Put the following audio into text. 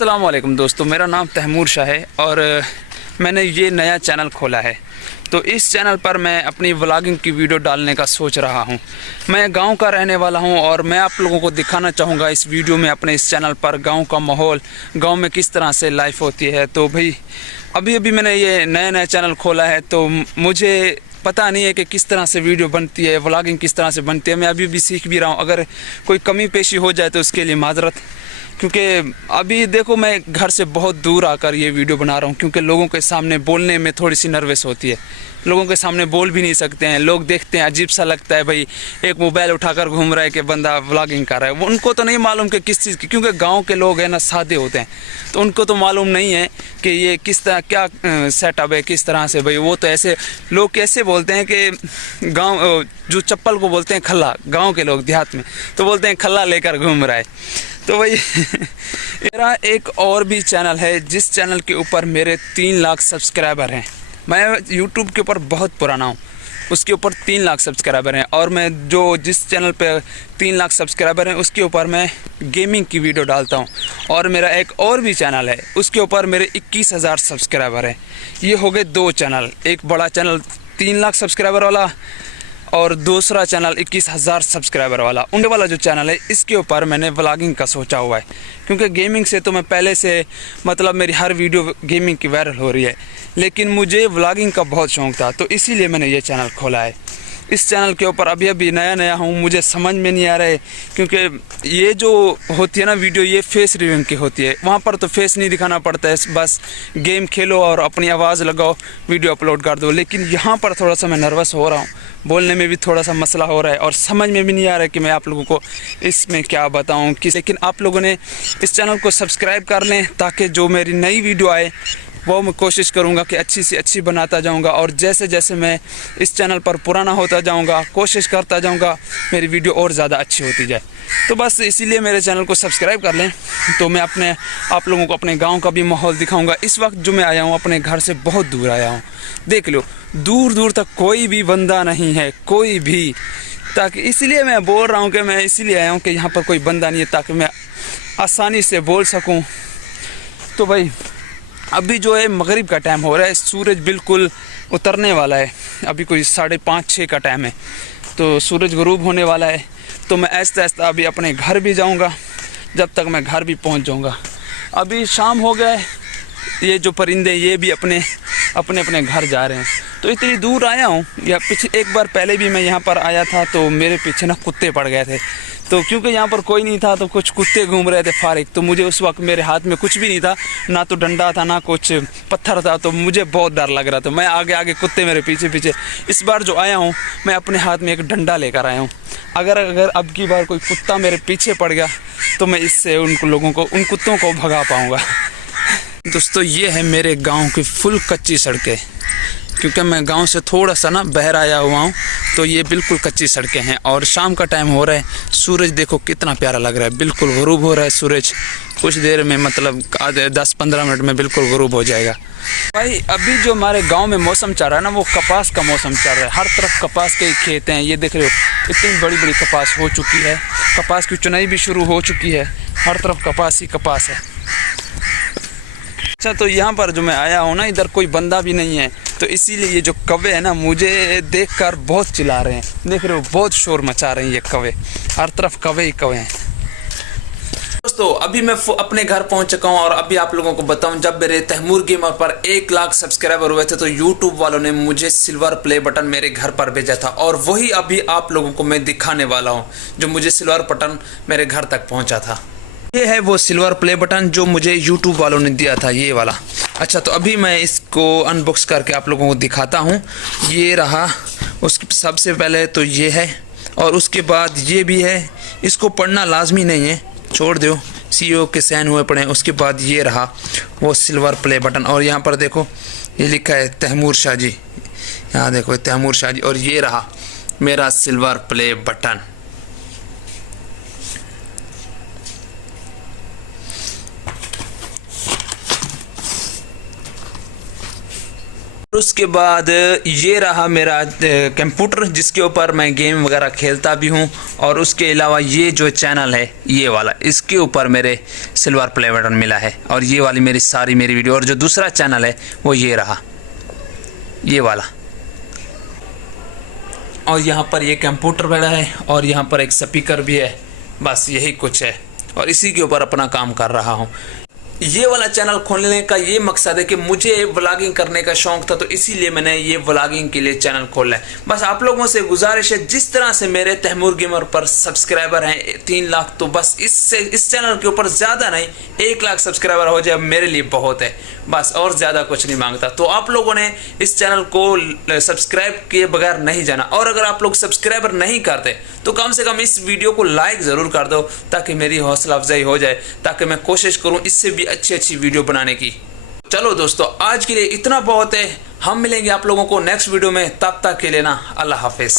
अस्सलाम वालेकुम दोस्तों, मेरा नाम तैमूर शाह है और मैंने ये नया चैनल खोला है। तो इस चैनल पर मैं अपनी व्लॉगिंग की वीडियो डालने का सोच रहा हूँ। मैं गांव का रहने वाला हूँ और मैं आप लोगों को दिखाना चाहूँगा इस वीडियो में अपने इस चैनल पर गांव का माहौल, गांव में किस तरह से लाइफ होती है। तो भाई अभी मैंने ये नया चैनल खोला है तो मुझे पता नहीं है कि किस तरह से वीडियो बनती है, व्लॉगिंग किस तरह से बनती है। मैं अभी भी सीख भी रहा हूँ। अगर कोई कमी पेशी हो जाए तो उसके लिए माजरत, क्योंकि अभी देखो मैं घर से बहुत दूर आकर ये वीडियो बना रहा हूँ, क्योंकि लोगों के सामने बोलने में थोड़ी सी नर्वस होती है। लोगों के सामने बोल भी नहीं सकते हैं, लोग देखते हैं अजीब सा लगता है, भाई एक मोबाइल उठाकर घूम रहा है कि बंदा व्लॉगिंग कर रहा है। वो उनको तो नहीं मालूम कि किस चीज़ की, क्योंकि गांव के लोग हैं ना सादे होते हैं, तो उनको तो मालूम नहीं है कि ये किस तरह क्या सेटअप है, किस तरह से। भाई वो तो ऐसे लोग कैसे बोलते हैं कि गाँव जो चप्पल को बोलते हैं खल्ला, गाँव के लोग देहात में तो बोलते हैं खल्ला लेकर घूम रहा है। तो भाई मेरा एक और भी चैनल है जिस चैनल के ऊपर मेरे 3 लाख सब्सक्राइबर हैं। मैं यूट्यूब के ऊपर बहुत पुराना हूँ, उसके ऊपर 3 लाख सब्सक्राइबर हैं। और मैं जिस चैनल पे 3 लाख सब्सक्राइबर हैं उसके ऊपर मैं गेमिंग की वीडियो डालता हूँ। और मेरा एक और भी चैनल है, उसके ऊपर मेरे 21,000 सब्सक्राइबर हैं। ये हो गए 2 चैनल, एक बड़ा चैनल 3 लाख सब्सक्राइबर वाला और दूसरा चैनल 21,000 सब्सक्राइबर वाला। उनके वाला जो चैनल है इसके ऊपर मैंने व्लॉगिंग का सोचा हुआ है, क्योंकि गेमिंग से तो मैं पहले से मतलब मेरी हर वीडियो गेमिंग की वायरल हो रही है, लेकिन मुझे व्लॉगिंग का बहुत शौक़ था, तो इसीलिए मैंने ये चैनल खोला है। इस चैनल के ऊपर अभी नया हूँ, मुझे समझ में नहीं आ रहा है, क्योंकि ये जो होती है ना वीडियो, ये फेस रिव्यूइंग की होती है। वहाँ पर तो फेस नहीं दिखाना पड़ता है, बस गेम खेलो और अपनी आवाज़ लगाओ, वीडियो अपलोड कर दो। लेकिन यहाँ पर थोड़ा सा मैं नर्वस हो रहा हूँ, बोलने में भी थोड़ा सा मसला हो रहा है और समझ में भी नहीं आ रहा है कि मैं आप लोगों को इसमें क्या बताऊँ लेकिन आप लोगों ने इस चैनल को सब्सक्राइब कर लें, ताकि जो मेरी नई वीडियो आए वो मैं कोशिश करूँगा कि अच्छी से अच्छी बनाता जाऊँगा। और जैसे जैसे मैं इस चैनल पर पुराना होता जाऊँगा, कोशिश करता जाऊँगा मेरी वीडियो और ज़्यादा अच्छी होती जाए। तो बस इसीलिए मेरे चैनल को सब्सक्राइब कर लें। तो मैं आप लोगों को अपने गांव का भी माहौल दिखाऊंगा। इस वक्त जो मैं आया हूँ अपने घर से बहुत दूर आया हूँ, देख लो दूर तक कोई भी बंदा नहीं है, कोई भी, ताकि इसलिए मैं बोल रहा हूँ कि मैं इसीलिए आया हूँ कि यहाँ पर कोई बंदा नहीं है, ताकि मैं आसानी से बोल सकूँ। तो भाई अभी जो है मगरिब का टाइम हो रहा है, सूरज बिल्कुल उतरने वाला है, अभी कोई 5:30-6 का टाइम है, तो सूरज गुरूब होने वाला है। तो मैं आहिस्ता अभी अपने घर भी जाऊंगा, जब तक मैं घर भी पहुंच जाऊंगा। अभी शाम हो गया है, ये जो परिंदे ये भी अपने घर जा रहे हैं। तो इतनी दूर आया हूँ, या एक बार पहले भी मैं यहाँ पर आया था तो मेरे पीछे ना कुत्ते पड़ गए थे, तो क्योंकि यहाँ पर कोई नहीं था तो कुछ कुत्ते घूम रहे थे फारिग। तो मुझे उस वक्त मेरे हाथ में कुछ भी नहीं था, ना तो डंडा था ना कुछ पत्थर था, तो मुझे बहुत डर लग रहा था। मैं आगे कुत्ते मेरे पीछे। इस बार जो आया हूँ मैं अपने हाथ में एक डंडा लेकर आया हूँ। अगर अब की बार कोई कुत्ता मेरे पीछे पड़ गया तो मैं इससे उन कुत्तों को भगा पाऊँगा। दोस्तों ये है मेरे गाँव की फुल कच्ची सड़कें, क्योंकि मैं गांव से थोड़ा सा ना बाहर आया हुआ हूँ, तो ये बिल्कुल कच्ची सड़कें हैं। और शाम का टाइम हो रहा है, सूरज देखो कितना प्यारा लग रहा है, बिल्कुल गुरूब हो रहा है सूरज। कुछ देर में मतलब 10-15 मिनट में बिल्कुल गुरूब हो जाएगा। भाई अभी जो हमारे गांव में मौसम चल रहा है ना, वो कपास का मौसम चल रहा है। हर तरफ कपास के खेत हैं, ये देख रहे हो इतनी बड़ी कपास हो चुकी है, कपास की चुनाई भी शुरू हो चुकी है, हर तरफ कपास ही कपास है। अच्छा, तो यहाँ पर जो मैं आया हूँ ना, इधर कोई बंदा भी नहीं है, तो इसीलिए ये जो कौवे हैं ना मुझे देखकर बहुत चिल्ला रहे हैं, देख रहे हो बहुत शोर मचा रहे हैं ये कौवे, हर तरफ कौवे ही कौवे हैं। दोस्तों अभी मैं अपने घर पहुंच चुका हूं और अभी आप लोगों को बताऊं, जब मेरे तैमूर गेमर पर 1 लाख सब्सक्राइबर हुए थे तो यूट्यूब वालों ने मुझे सिल्वर प्ले बटन मेरे घर पर भेजा था, और वही अभी आप लोगों को मैं दिखाने वाला हूँ, जो मुझे सिल्वर बटन मेरे घर तक पहुँचा था। ये है वो सिल्वर प्ले बटन जो मुझे यूट्यूब वालों ने दिया था, ये वाला। अच्छा, तो अभी मैं इसको अनबॉक्स करके आप लोगों को दिखाता हूँ। ये रहा, उसकी सबसे पहले तो ये है, और उसके बाद ये भी है। इसको पढ़ना लाजमी नहीं है, छोड़ दो, CEO के साइन हुए पड़े। उसके बाद ये रहा वो सिल्वर प्ले बटन, और यहाँ पर देखो ये लिखा है तैमूर शाह जी, यहाँ देखो तैमूर शाह जी, और ये रहा मेरा सिल्वर प्ले बटन। उसके बाद ये रहा मेरा कंप्यूटर जिसके ऊपर मैं गेम वगैरह खेलता भी हूँ। और उसके अलावा ये जो चैनल है ये वाला, इसके ऊपर मेरे सिल्वर प्ले बटन मिला है। और ये वाली मेरी वीडियो, और जो दूसरा चैनल है वो ये रहा, ये वाला। और यहाँ पर ये कंप्यूटर बड़ा है और यहाँ पर एक स्पीकर भी है। बस यही कुछ है और इसी के ऊपर अपना काम कर रहा हूँ। ये वाला चैनल खोलने का ये मकसद है कि मुझे व्लॉगिंग करने का शौक था, तो इसीलिए मैंने ये व्लॉगिंग के लिए चैनल खोला है। बस आप लोगों से गुजारिश है, जिस तरह से मेरे तैमूर गेमर पर सब्सक्राइबर हैं 3 लाख, तो बस इससे इस चैनल के ऊपर ज़्यादा नहीं 1 लाख सब्सक्राइबर हो जाए मेरे लिए बहुत है, बस और ज़्यादा कुछ नहीं मांगता। तो आप लोगों ने इस चैनल को सब्सक्राइब किए बगैर नहीं जाना। और अगर आप लोग सब्सक्राइबर नहीं करते तो कम से कम इस वीडियो को लाइक ज़रूर कर दो, ताकि मेरी हौसला अफजाई हो जाए, ताकि मैं कोशिश करूँ इससे भी अच्छी वीडियो बनाने की। चलो दोस्तों, आज के लिए इतना बहुत है। हम मिलेंगे आप लोगों को नेक्स्ट वीडियो में, तब तक के लिए ना, अल्लाह हाफिज।